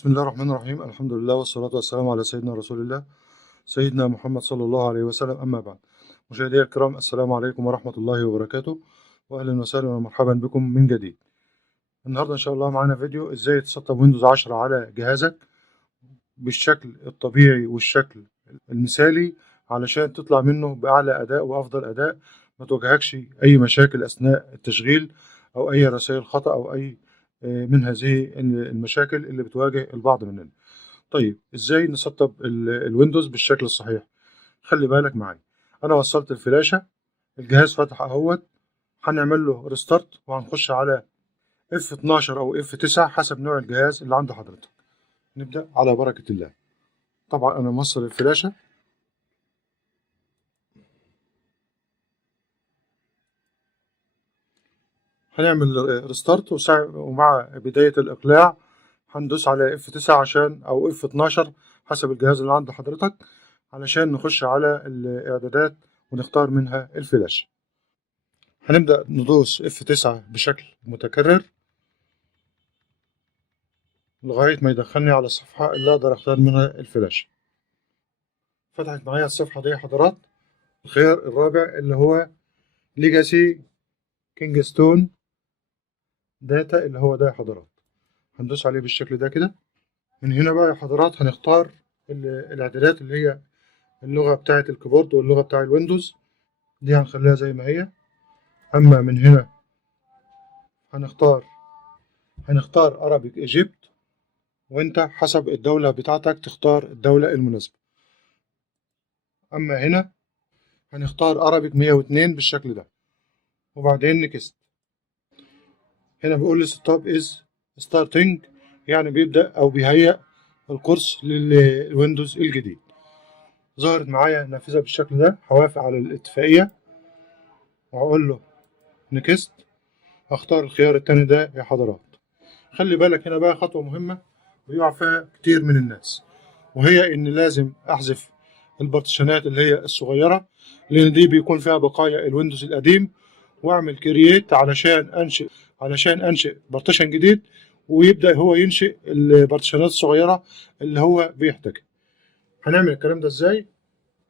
بسم الله الرحمن الرحيم. الحمد لله والصلاة والسلام على سيدنا رسول الله سيدنا محمد صلى الله عليه وسلم. أما بعد، مشاهدي الكرام، السلام عليكم ورحمة الله وبركاته، وأهلا وسهلا ومرحبا بكم من جديد. النهاردة إن شاء الله معانا فيديو إزاي تسطب ويندوز 10 على جهازك بالشكل الطبيعي والشكل المثالي علشان تطلع منه بأعلى أداء وأفضل أداء، ما تواجهكش أي مشاكل أثناء التشغيل أو أي رسائل خطأ أو أي من هذه المشاكل اللي بتواجه البعض مننا. طيب، ازاي نسطب الويندوز بالشكل الصحيح؟ خلي بالك معايا، انا وصلت الفلاشة، الجهاز فتح اهوت، هنعمل له ريستارت وهنخش على F12 او F9 حسب نوع الجهاز اللي عند حضرتك. نبدأ على بركة الله. طبعا انا موصل الفلاشة، هنعمل ريستارت ومع بداية الاقلاع هندوس على F9 عشان او F12 حسب الجهاز اللي عند حضرتك علشان نخش على الاعدادات ونختار منها الفلاشة. هنبدأ ندوس F9 بشكل متكرر لغاية ما يدخلني على الصفحة اللي أقدر أختار منها الفلاشة. فتحت معايا الصفحة دي يا حضرات. الخيار الرابع اللي هو ليجاسي كينجستون داتا، اللي هو ده يا حضرات، هندوس عليه بالشكل ده كده. من هنا بقى يا حضرات هنختار الإعدادات اللي هي اللغة بتاعة الكيبورد واللغة بتاع الويندوز، دي هنخليها زي ما هي. أما من هنا هنختار Arabic Egypt، وانت حسب الدولة بتاعتك تختار الدولة المناسبة. اما هنا هنختار Arabic 102 بالشكل ده، وبعدين نكست. هنا بيقول لي ستوب از ستارتنج، يعني بيبدأ او بيهيئ القرص للويندوز الجديد. ظهرت معايا نافذة بالشكل ده، هوافق على الاتفاقية وهقول له نكست. هختار الخيار التاني ده يا حضرات. خلي بالك هنا بقى خطوة مهمة ويقع فيها كتير من الناس، وهي ان لازم احذف البارتيشنات اللي هي الصغيرة، لان دي بيكون فيها بقايا الويندوز القديم، واعمل كرييت علشان انشئ بارتيشن جديد، ويبدأ هو ينشئ البارتيشنات الصغيرة اللي هو بيحتاجها. هنعمل الكلام ده ازاي؟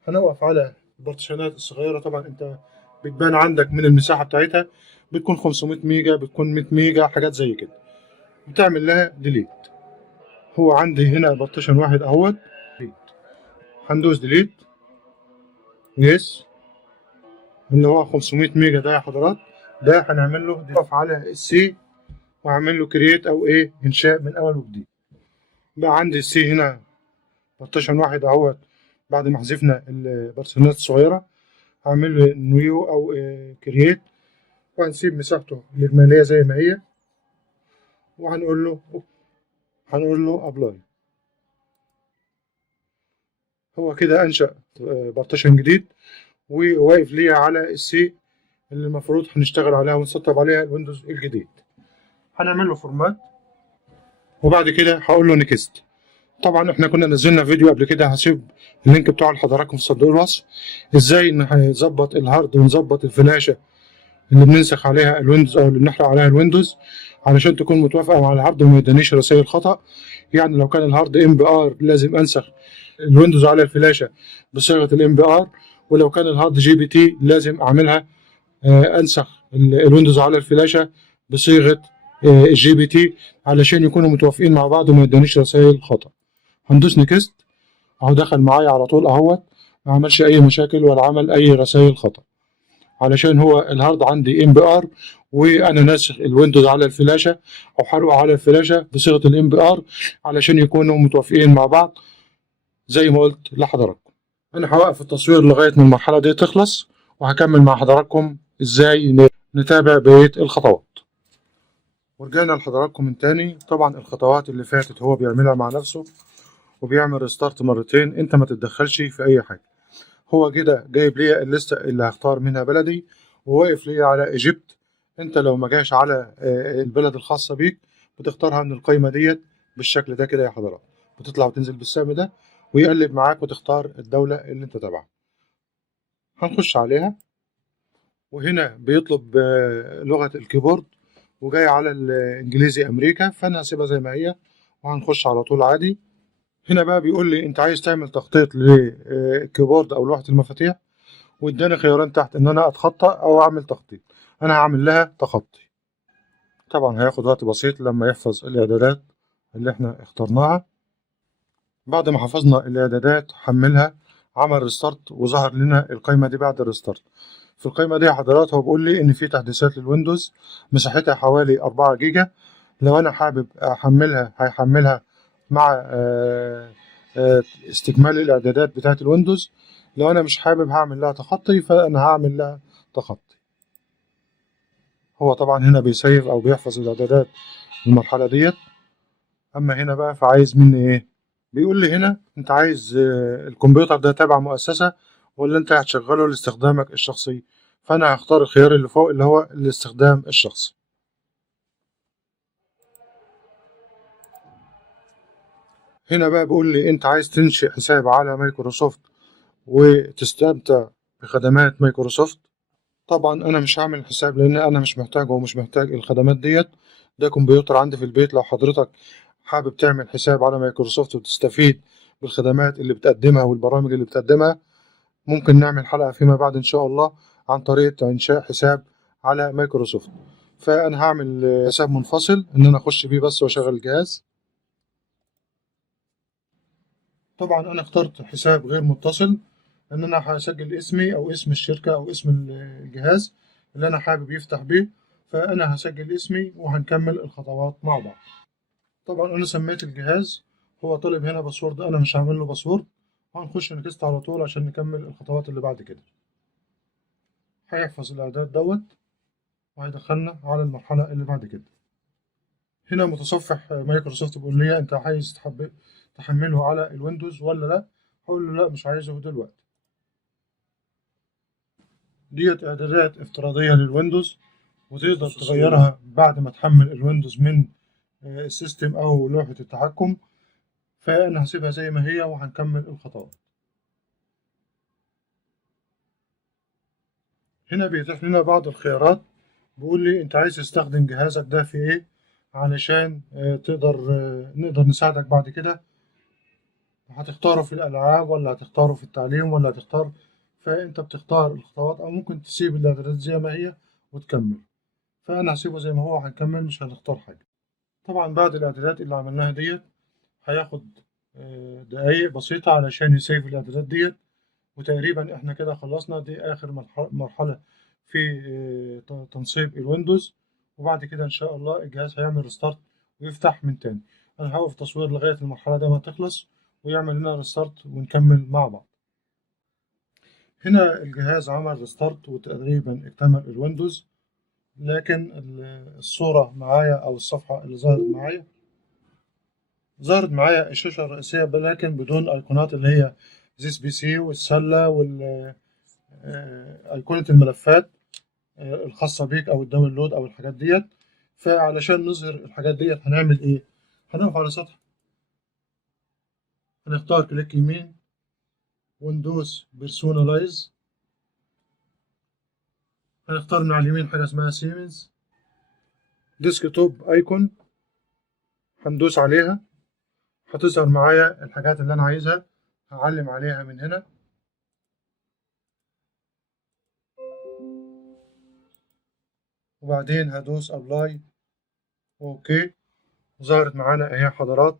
هنقف على البارتيشنات الصغيرة. طبعا انت بتبان عندك من المساحة بتاعتها، بتكون 500 ميجا، بتكون 100 ميجا، حاجات زي كده، بتعمل لها ديليت. هو عندي هنا بارتيشن واحد اهوت، هندوس ديليت يس، اللي هو 500 ميجا ده يا حضرات. ده هنعمل له نقف على السي واعمل له كرييت او ايه انشاء من اول وجديد. بقى عندي السي هنا بارتيشن واحد اهوت. بعد ما حذفنا البارتيشنات الصغيره هعمل له نيو او كرييت، وهنسيب مساحته الاجماليه زي ما هي، هنقول له ابلاي. هو كده انشا بارتيشن جديد وواقف ليا على السي اللي المفروض هنشتغل عليها ونسطب عليها الويندوز الجديد. هنعمل له فورمات وبعد كده هقول له نيكست. طبعا احنا كنا نزلنا فيديو قبل كده، هسيب اللينك بتاعه لحضراتكم في صندوق الوصف، ازاي نظبط الهارد ونظبط الفلاشه اللي بننسخ عليها الويندوز او اللي بنحرق عليها الويندوز علشان تكون متوافقه مع الهارد وما يدانيش رسائل خطا. يعني لو كان الهارد MBR لازم انسخ الويندوز على الفلاشه بصيغه الMBR، ولو كان الهارد GPT لازم اعملها انسخ الويندوز على الفلاشه بصيغه الGPT علشان يكونوا متوافقين مع بعض وما يدانيش رسائل خطا. هندوس نيكست اهو، دخل معايا على طول اهوت، ما عملش اي مشاكل ولا عمل اي رسائل خطا، علشان هو الهارد عندي MBR وانا ناسخ الويندوز على الفلاشه او حرقه على الفلاشه بصيغه الMBR علشان يكونوا متوافقين مع بعض زي ما قلت لحضراتكم. انا هوقف التصوير لغايه ما المرحله دي تخلص، وهكمل مع حضراتكم ازاي نتابع بقيه الخطوات. ورجعنا لحضراتكم من تاني. طبعا الخطوات اللي فاتت هو بيعملها مع نفسه وبيعمل ريستارت مرتين، انت ما تتدخلش في اي حاجه. هو كده جايب لي الليسته اللي هختار منها بلدي وواقف لي على ايجيبت. انت لو ما جاش على البلد الخاصه بيك بتختارها من القائمه ديت بالشكل ده كده يا حضرات، بتطلع وتنزل بالسهم ده ويقلب معاك وتختار الدوله اللي انت تابعها. هنخش عليها، وهنا بيطلب لغه الكيبورد وجاي على الانجليزي امريكا، فانا هسيبها زي ما هي وهنخش على طول عادي. هنا بقى بيقول لي انت عايز تعمل تخطيط للكيبورد او لوحة المفاتيح، واداني خيارين تحت ان انا اتخطى او اعمل تخطيط. انا هعمل لها تخطي. طبعا هياخد وقت بسيط لما يحفظ الاعدادات اللي احنا اخترناها. بعد ما حفظنا الاعدادات حملها، عمل ريستارت وظهر لنا القائمة دي بعد الريستارت. في القائمة دي يا حضرات هو بيقول لي ان في تحديثات للويندوز مساحتها حوالي 4 جيجا. لو انا حابب احملها هيحملها مع استكمال الاعدادات بتاعة الويندوز. لو انا مش حابب هعمل لها تخطي، فانا هعمل لها تخطي. هو طبعا هنا بيسيف او بيحفظ الاعدادات المرحلة ديت. اما هنا بقى فعايز مني ايه؟ بيقول لي هنا انت عايز الكمبيوتر ده تابع مؤسسة ولا انت هتشغله لاستخدامك الشخصي. فانا هختار الخيار اللي فوق اللي هو الاستخدام الشخصي. هنا بقى بيقول لي انت عايز تنشئ حساب على مايكروسوفت وتستمتع بخدمات مايكروسوفت. طبعا انا مش هعمل حساب لان انا مش محتاجه ومش محتاج الخدمات ديت. ده كمبيوتر عندي في البيت. لو حضرتك حابب تعمل حساب على مايكروسوفت وتستفيد بالخدمات اللي بتقدمها والبرامج اللي بتقدمها، ممكن نعمل حلقة فيما بعد إن شاء الله عن طريقة إنشاء حساب على مايكروسوفت. فأنا هعمل حساب منفصل إن أنا أخش بيه بس وأشغل الجهاز. طبعا أنا اخترت حساب غير متصل إن أنا هسجل اسمي أو اسم الشركة أو اسم الجهاز اللي أنا حابب يفتح بيه. فأنا هسجل اسمي وهنكمل الخطوات مع بعض. طبعا أنا سميت الجهاز. هو طالب هنا باسورد، أنا مش هعمل له باسورد. هنخش نكست على طول عشان نكمل الخطوات اللي بعد كده. هيحفظ الإعداد دوت وهيدخلنا على المرحلة اللي بعد كده. هنا متصفح مايكروسوفت بيقول لي أنت عايز تحمله على الويندوز ولا لأ؟ هقول له لأ مش عايزه دلوقتي. ديت إعدادات افتراضية للويندوز وتقدر تغيرها بعد ما تحمل الويندوز من السيستم أو لوحة التحكم. فأنا هسيبها زي ما هي وهنكمل الخطوات. هنا بيتيح لنا بعض الخيارات. بيقول لي أنت عايز تستخدم جهازك ده في إيه علشان نقدر نساعدك بعد كده. هتختاره في الألعاب ولا هتختاره في التعليم ولا هتختار. فأنت بتختار الخطوات أو ممكن تسيب الإعدادات زي ما هي وتكمل. فأنا هسيبه زي ما هو هنكمل مش هنختار حاجة. طبعا بعد الإعدادات اللي عملناها ديت هياخد دقايق بسيطة علشان يسيف الإعدادات ديت. وتقريبا إحنا كده خلصنا. دي آخر مرحلة في تنصيب الويندوز. وبعد كده إن شاء الله الجهاز هيعمل ريستارت ويفتح من تاني. أنا هوقف تصوير لغاية المرحلة دي ما تخلص ويعمل لنا ريستارت ونكمل مع بعض. هنا الجهاز عمل ريستارت وتقريبا اكتمل الويندوز. لكن الصورة معايا أو الصفحة اللي ظهرت معايا الشاشة الرئيسية لكن بدون أيقونات اللي هي زيس بي سي والسلة أيقونة الملفات الخاصة بيك أو الداونلود أو الحاجات ديت. فعلشان نظهر الحاجات ديت هنعمل إيه؟ هنقف على سطح، هنختار كليك يمين وندوس بيرسونالايز. هنختار من على اليمين حاجة اسمها سيمنز ديسكتوب ايكون. هندوس عليها هتظهر معايا الحاجات اللي انا عايزها. هعلم عليها من هنا وبعدين هدوس ابلاي اوكي. ظهرت معانا اهي حضرات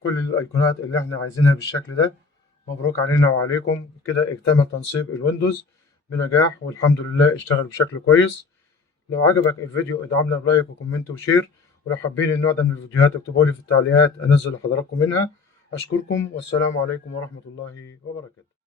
كل الايقونات اللي احنا عايزينها بالشكل ده. مبروك علينا وعليكم كده اكتمل تنصيب الويندوز بنجاح والحمد لله اشتغل بشكل كويس. لو عجبك الفيديو ادعمنا بلايك وكومنت وشير. ولو حابين النوع ده من الفيديوهات اكتبوا لي في التعليقات انزل لحضراتكم منها. اشكركم والسلام عليكم ورحمة الله وبركاته.